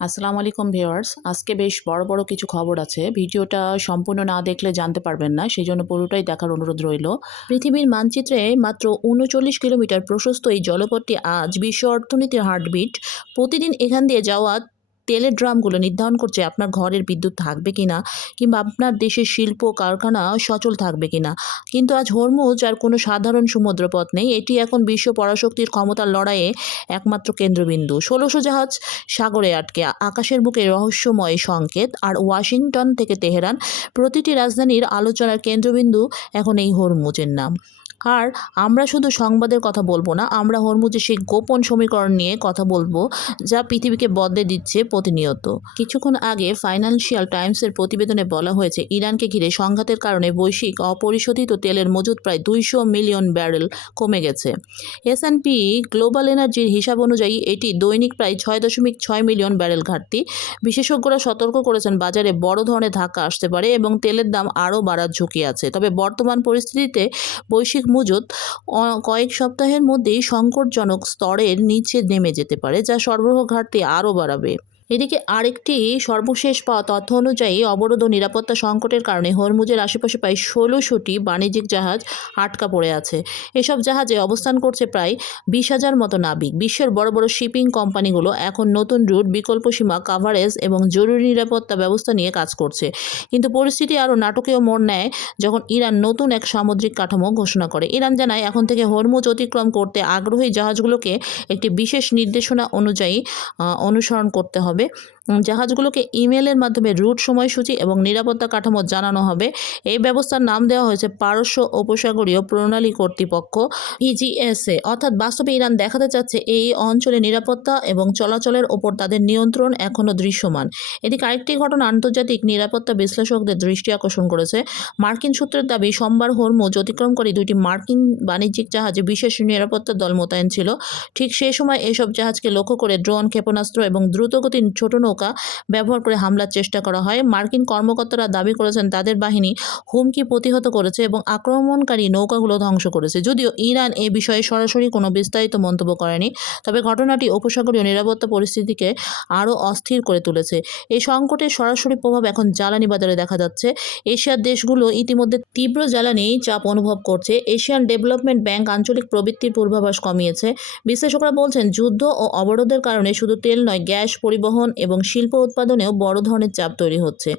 আসসালামু আলাইকুম ভিউয়ার্স। আজকে বেশ বড় বড় কিছু খবর আছে। ভিডিওটা সম্পূর্ণ না দেখলে জানতে পারবেন না। সেজন্য পুরোটাই দেখার অনুরোধ রইল। পৃথিবীর মানচিত্রে মাত্র ৩৯ কিলোমিটার প্রশস্ত এই জলপথটি আজ বিশ্ব অর্থনীতির হার্টবিট। প্রতিদিন এখান দিয়ে যাওয়া তেলের ড্রামগুলো নির্ধারণ করছে আপনার ঘরের বিদ্যুৎ থাকবে কিনা, কিংবা আপনার দেশের শিল্প কারখানা সচল থাকবে কিনা। কিন্তু আজ হরমুজ আর কোনো সাধারণ সমুদ্রপথ নেই। এটি এখন বিশ্ব পরাশক্তির ক্ষমতার লড়াইয়ে একমাত্র কেন্দ্রবিন্দু। ১৬০০ জাহাজ সাগরে আটকে, আকাশের বুকে রহস্যময় সংকেত। আর ওয়াশিংটন থেকে তেহরান, প্রতিটি রাজধানীর আলোচনার কেন্দ্রবিন্দু এখন এই হরমুজের নাম। আর আমরা শুধু সংবাদের কথা বলবো না, আমরা হরমুজের সেই গোপন সমীকরণ নিয়ে কথা বলবো যা পৃথিবীকে বদলে দিচ্ছে প্রতিনিয়ত। কিছুক্ষণ আগে ফাইন্যান্সিয়াল টাইমসের প্রতিবেদনে বলা হয়েছে, ইরানকে ঘিরে সংঘাতের কারণে বৈশ্বিক অপরিশোধিত তেলের মজুদ প্রায় ২০০ মিলিয়ন ব্যারেল কমে গেছে। S&P গ্লোবাল এনার্জির হিসাব অনুযায়ী এটি দৈনিক প্রায় ৬.৬ মিলিয়ন ব্যারেল ঘাটতি। বিশেষজ্ঞরা সতর্ক করেছেন, বাজারে বড় ধরনের ধাক্কা আসতে পারে এবং তেলের দাম আরও বাড়ার ঝুঁকি আছে। তবে বর্তমান পরিস্থিতিতে বৈশ্বিক মজুদ কয়েক সপ্তাহের মধ্যেই সংকটজনক স্তরের নিচে নেমে যেতে পারে, যা সরবরাহ ঘাটতি আরও বাড়াবে। এদিকে আরেকটি সর্বশেষ পাওয়া তথ্য অনুযায়ী অবরোধ ও নিরাপত্তা সংকটের কারণে হরমুজের আশেপাশে প্রায় ১৬০০টি বাণিজ্যিক জাহাজ আটকা পড়ে আছে। এসব জাহাজে অবস্থান করছে প্রায় ২০,০০০ মতো নাবিক। বিশ্বের বড় বড় শিপিং কোম্পানিগুলো এখন নতুন রুট, বিকল্প সীমা কাভারেজ এবং জরুরি নিরাপত্তা ব্যবস্থা নিয়ে কাজ করছে। কিন্তু পরিস্থিতি আরও নাটকীয় মোড় নেয় যখন ইরান নতুন এক সামুদ্রিক কাঠামো ঘোষণা করে। ইরান জানায়, এখন থেকে হরমুজ অতিক্রম করতে আগ্রহী জাহাজগুলোকে একটি বিশেষ নির্দেশনা অনুযায়ী অনুসরণ করতে হবে। জাহাজগুলোকে ইমেলের মাধ্যমে রুট, সময়সূচি এবং নিরাপত্তা কাঠামো জানানো হবে। এই ব্যবস্থার নাম দেওয়া হয়েছে পারস্য উপসাগরীয় প্রণালী কর্তৃপক্ষ, PGSA। অর্থাৎ বাস্তবে ইরান দেখাতে চাচ্ছে এই অঞ্চলে নিরাপত্তা এবং চলাচলের ওপর তাদের নিয়ন্ত্রণ এখনও দৃশ্যমান। এদিকে আরেকটি ঘটনা আন্তর্জাতিক নিরাপত্তা বিশ্লেষকদের দৃষ্টি আকর্ষণ করেছে। মার্কিন সূত্রের দাবি, সোমবার হরমুজ অতিক্রমকারী ২টি মার্কিন বাণিজ্যিক জাহাজে বিশেষ নিরাপত্তা দল মোতায়েন ছিল। ঠিক সেই সময় এসব জাহাজকে লক্ষ্য করে ড্রোন, ক্ষেপণাস্ত্র এবং দ্রুতগতির ছোট নৌকা ব্যবহার করে হামলার চেষ্টা করা হয়। মার্কিন কর্মকর্তারা দাবি করেছেন, তাদের বাহিনী হুমকি প্রতিহত করেছে এবং আক্রমণকারী নৌকাগুলো ধ্বংস করেছে। যদিও ইরান এ বিষয়ে সরাসরি কোনো বিস্তারিত মন্তব্য করেনি, তবে ঘটনাটি উপসাগরীয় নিরাপত্তা পরিস্থিতিকে আরও অস্থির করে তুলেছে। এই সংকটের সরাসরি প্রভাব এখন জ্বালানি বাজারে দেখা যাচ্ছে। এশিয়ার দেশগুলো ইতিমধ্যে তীব্র জ্বালানি চাপ অনুভব করছে। এশিয়ান ডেভেলপমেন্ট ব্যাংক আঞ্চলিক প্রবৃদ্ধির পূর্বাভাস কমিয়েছে। বিশ্লেষকরা বলছেন, যুদ্ধ ও অবরোধের কারণে শুধু তেল নয়, গ্যাস, পরিবহন এবং শিল্প উৎপাদনেও বড় ধরনের চাপ তৈরি হচ্ছে।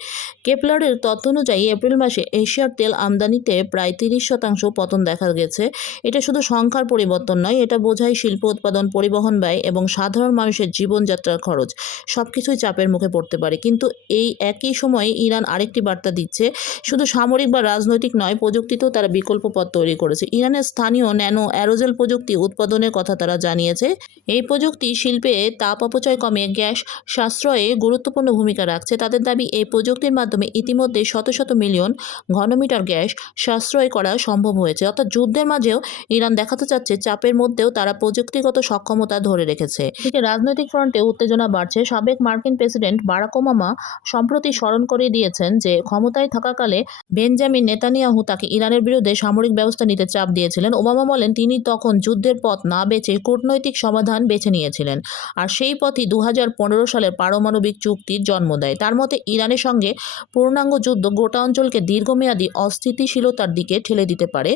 কেপলারের তথ্য অনুযায়ী এপ্রিল মাসে এশিয়ার তেল আমদানিতে প্রায় ৩০% পতন দেখা গেছে। এটা শুধু সংখ্যার পরিবর্তন নয়, এটা বোঝায় শিল্প উৎপাদন, পরিবহন ব্যয় এবং সাধারণ মানুষের জীবনযাত্রার খরচ সবকিছুই চাপের মুখে পড়তে পারে। কিন্তু এই একই সময়ে ইরান আরেকটি বার্তা দিচ্ছে, শুধু সামরিক বা রাজনৈতিক নয়, প্রযুক্তিতেও তারা বিকল্প পথ তৈরি করেছে। ইরানের স্থানীয় ন্যানো অ্যারোজেল প্রযুক্তি উৎপাদনের কথা তারা জানিয়েছে। এই প্রযুক্তি শিল্পে তাপ অপচয় কমে গ্যাস সাশ্রয়ে গুরুত্বপূর্ণ ভূমিকা রাখছে। তাদের দাবি, এই প্রযুক্তির মাধ্যমে ইতিমধ্যে শত শত মিলিয়ন ঘনমিটার গ্যাস সাশ্রয় করা সম্ভব হয়েছে। অর্থাৎ যুদ্ধের মাঝেও ইরান দেখাতে চাচ্ছে, চাপের মধ্যেও তারা প্রযুক্তিগত সক্ষমতা ধরে রেখেছে। এদিকে রাজনৈতিক ফ্রন্টে উত্তেজনা বাড়ছে। সাবেক মার্কিন প্রেসিডেন্ট বারাক ওবামা সম্প্রতি স্মরণ করিয়ে দিয়েছেন যে ক্ষমতায় থাকাকালে বেঞ্জামিন নেতানিয়াহু তাকে ইরানের বিরুদ্ধে সামরিক ব্যবস্থা নিতে চাপ দিয়েছিলেন। ওবামা বলেন, তিনি তখন যুদ্ধের পথ না বেছে কূটনৈতিক সমাধান বেছে নিয়েছিলেন। আর সেই পথই ২০১৫ সালের পারমাণবিক চুক্তির জন্ম দেয়। তার মতে, ইরানের সঙ্গে পূর্ণাঙ্গ যুদ্ধ গোটা অঞ্চলকে দীর্ঘমেয়াদী অস্থিতিশীলতার দিকে ঠেলে দিতে পারে।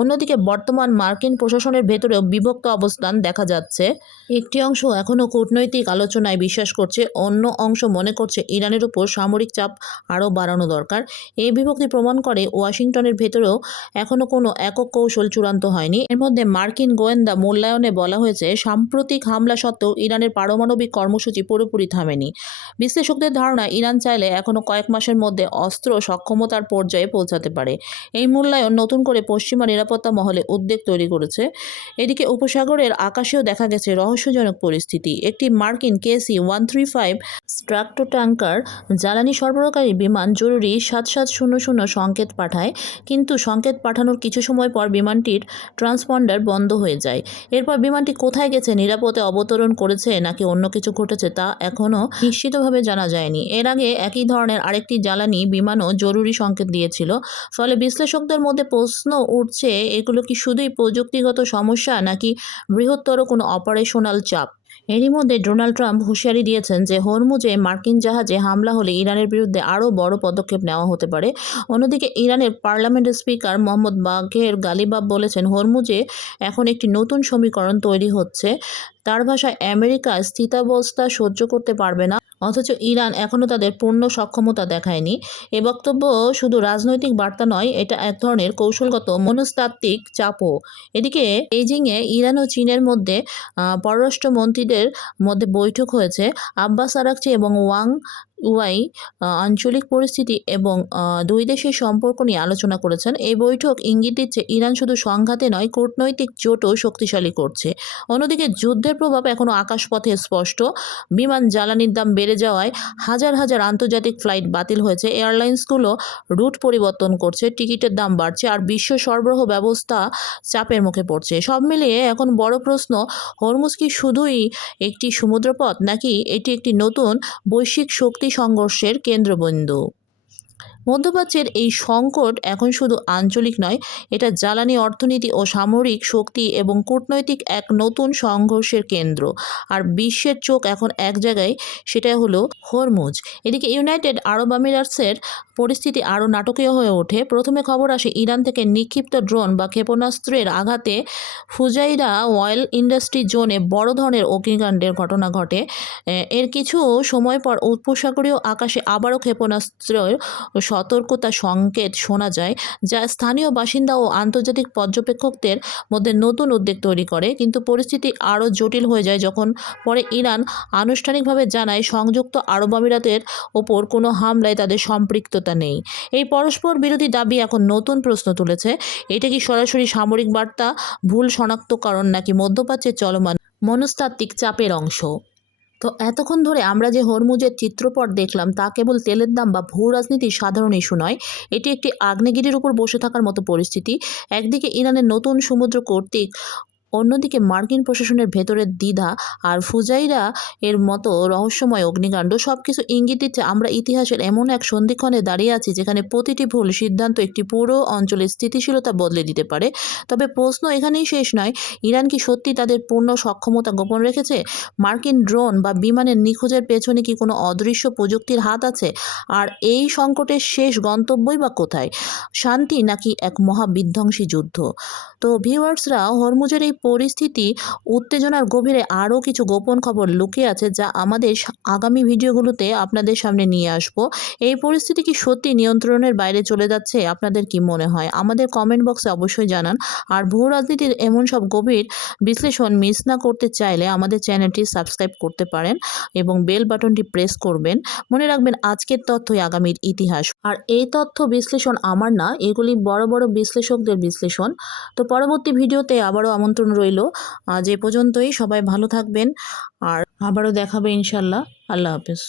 অন্যদিকে বর্তমান মার্কিন প্রশাসনের ভেতরেও বিভক্ত অবস্থান দেখা যাচ্ছে। একটি অংশ এখনও কূটনৈতিক আলোচনায় বিশ্বাস করছে, অন্য অংশ মনে করছে ইরানের উপর সামরিক চাপ আরও বাড়ানো দরকার। এই বিভক্তি প্রমাণ করে ওয়াশিংটনের ভেতরেও এখনও কোনো একক কৌশল চূড়ান্ত হয়নি। এর মধ্যে মার্কিন গোয়েন্দা মূল্যায়নে বলা হয়েছে, সাম্প্রতিক হামলা সত্ত্বেও ইরানের পারমাণবিক কর্মসূচি পুরোপুরি থামেনি। বিশ্লেষকদের ধারণা, ইরান চাইলে এখনও কয়েক মাসের মধ্যে অস্ত্র সক্ষমতার পর্যায়ে পৌঁছাতে পারে। এই মূল্যায়ন নতুন করে পশ্চিমা নিরাপত্তা মহলে উদ্বেগ তৈরি করেছে। এদিকে উপসাগরের আকাশেও দেখা গেছে রহস্যজনক পরিস্থিতি। একটি মার্কিন KC-135 স্ট্রাটো ট্যাঙ্কার জ্বালানি সরবরাহকারী বিমান জরুরি ৭৭০০ সংকেত পাঠায়, কিন্তু সংকেত পাঠানোর কিছু সময় পর বিমানটির ট্রান্সপন্ডার বন্ধ হয়ে যায়। এরপর বিমানটি কোথায় গেছে, নিরাপদে অবতরণ করেছে নাকি অন্য কিছু ঘটেছে, তা এখনও নিশ্চিতভাবে জানা যায়নি। এর আগে একই ধরনের আরেকটি জ্বালানি বিমানও জরুরি সংকেত দিয়েছিল। ফলে বিশ্লেষকদের মধ্যে প্রশ্ন উঠছে, এগুলো কি শুধুই প্রযুক্তিগত সমস্যা নাকি বৃহত্তর কোনো অপারেশনাল চাপ। এরই মধ্যে ডোনাল্ড ট্রাম্প হুঁশিয়ারি দিয়েছেন যে হরমুজে মার্কিন জাহাজে হামলা হলে ইরানের বিরুদ্ধে আরও বড় পদক্ষেপ নেওয়া হতে পারে। অন্যদিকে ইরানের পার্লামেন্টের স্পিকার মোহাম্মদ বাঘের গালিবাফ বলেছেন হরমুজে এখন একটি নতুন সমীকরণ তৈরি হচ্ছে। তার ভাষায় আমেরিকা স্থিতাবস্থা সহ্য করতে পারবে না, অথচ ইরান এখনও তাদের পূর্ণ সক্ষমতা দেখায়নি। এ বক্তব্য শুধু রাজনৈতিক বার্তা নয়, এটা এক ধরনের কৌশলগত মনস্তাত্ত্বিক চাপও। এদিকে বেইজিংয়ে ইরান ও চীনের মধ্যে পররাষ্ট্রমন্ত্রীদের মধ্যে বৈঠক হয়েছে। আব্বাস আরাকচি এবং ওয়াং ইউয়াই আঞ্চলিক পরিস্থিতি এবং দুই দেশের সম্পর্ক নিয়ে আলোচনা করেছেন। এই বৈঠক ইঙ্গিত দিচ্ছে ইরান শুধু সংঘাতে নয়, কূটনৈতিক জোটও শক্তিশালী করছে। অন্যদিকে যুদ্ধের প্রভাব এখনও আকাশপথে স্পষ্ট। বিমান জ্বালানির দাম বেড়ে যাওয়ায় হাজার হাজার আন্তর্জাতিক ফ্লাইট বাতিল হয়েছে। এয়ারলাইন্সগুলো রুট পরিবর্তন করছে, টিকিটের দাম বাড়ছে, আর বিশ্ব সরবরাহ ব্যবস্থা চাপের মুখে পড়ছে। সব মিলিয়ে এখন বড় প্রশ্ন, হরমুজ কি শুধুই একটি সমুদ্রপথ, নাকি এটি একটি নতুন বৈশ্বিক শক্তি সংঘর্ষের কেন্দ্রবিন্দু? মধ্যপ্রাচ্যের এই সংকট এখন শুধু আঞ্চলিক নয়, এটা জ্বালানি, অর্থনীতি ও সামরিক শক্তি এবং কূটনৈতিক এক নতুন সংঘর্ষের কেন্দ্র। আর বিশ্বের চোখ এখন এক জায়গায়, সেটা হলো হরমুজ। এদিকে ইউনাইটেড আরব আমিরাতসের পরিস্থিতি আরও নাটকীয় হয়ে ওঠে। প্রথমে খবর আসে ইরান থেকে নিক্ষিপ্ত ড্রোন বা ক্ষেপণাস্ত্রের আঘাতে ফুজাইরা অয়েল ইন্ডাস্ট্রি জোনে বড় ধরনের অগ্নিকাণ্ডের ঘটনা ঘটে। এর কিছু সময় পর উপসাগরীয় আকাশে আবারও ক্ষেপণাস্ত্রের সতর্কতা সংকেত শোনা যায়, যা স্থানীয় বাসিন্দা ও আন্তর্জাতিক পর্যবেক্ষকদের মধ্যে নতুন উদ্বেগ তৈরি করে। কিন্তু পরিস্থিতি আরও জটিল হয়ে যায় যখন পরে ইরান আনুষ্ঠানিকভাবে জানায় সংযুক্ত আরব আমিরাতের ওপর কোনো হামলায় তাদের সম্পৃক্ততা নেই। এই পরস্পর বিরোধী দাবি এখন নতুন প্রশ্ন তুলেছে। এটা কি সরাসরি সামরিক বার্তা, ভুল শনাক্তকরণ, নাকি মধ্যপ্রাচ্যের চলমান মনস্তাত্ত্বিক চাপের অংশ? তো এতক্ষণ ধরে আমরা যে হরমুজের চিত্রপট দেখলাম তা কেবল তেলের দাম বা ভূ রাজনীতির সাধারণ ইস্যু নয়, এটি একটি আগ্নেয়গিরির উপর বসে থাকার মতো পরিস্থিতি। একদিকে ইরানের নতুন সমুদ্র কর্তৃক, অন্যদিকে মার্কিন প্রশাসনের ভেতরের দ্বিধা, আর ফুজাইরা এর মতো রহস্যময় অগ্নিকাণ্ড, সব কিছু ইঙ্গিত দিচ্ছে আমরা ইতিহাসের এমন এক সন্ধিক্ষণে দাঁড়িয়ে আছি যেখানে প্রতিটি ভুল সিদ্ধান্ত একটি পুরো অঞ্চলের স্থিতিশীলতা বদলে দিতে পারে। তবে প্রশ্ন এখানেই শেষ নয়, ইরান কি সত্যি তাদের পূর্ণ সক্ষমতা গোপন রেখেছে? মার্কিন ড্রোন বা বিমানের নিখোঁজের পেছনে কি কোনো অদৃশ্য প্রযুক্তির হাত আছে? আর এই সংকটের শেষ গন্তব্যই বা কোথায়? শান্তি, নাকি এক মহাবিধ্বংসী যুদ্ধ? তো ভিউয়ার্সরা, হরমুজের এই পরিস্থিতি, উত্তেজনার গভীরে আরও কিছু গোপন খবর লুকিয়ে আছে, যা আমাদের আগামী ভিডিওগুলোতে আপনাদের সামনে নিয়ে আসব। এই পরিস্থিতি কি সত্যি নিয়ন্ত্রণের বাইরে চলে যাচ্ছে? আপনাদের কি মনে হয়? আমাদের কমেন্ট বক্সে অবশ্যই জানান। আর ভূ রাজনীতির এমন সব গভীর বিশ্লেষণ মিস না করতে চাইলে আমাদের চ্যানেলটি সাবস্ক্রাইব করতে পারেন এবং বেল বাটনটি প্রেস করবেন। মনে রাখবেন, আজকের তথ্যই আগামীর ইতিহাস। আর এই তথ্য বিশ্লেষণ আমার না, এগুলি বড় বড় বিশ্লেষকদের বিশ্লেষণ। তো পরবর্তী ভিডিওতে আবারও আমন্ত্রণ রইল। আজ এ পর্যন্তই। সবাই ভালো থাকবেন, আর আবারও দেখাবে ইনশাল্লাহ। আল্লাহ হাফেজ।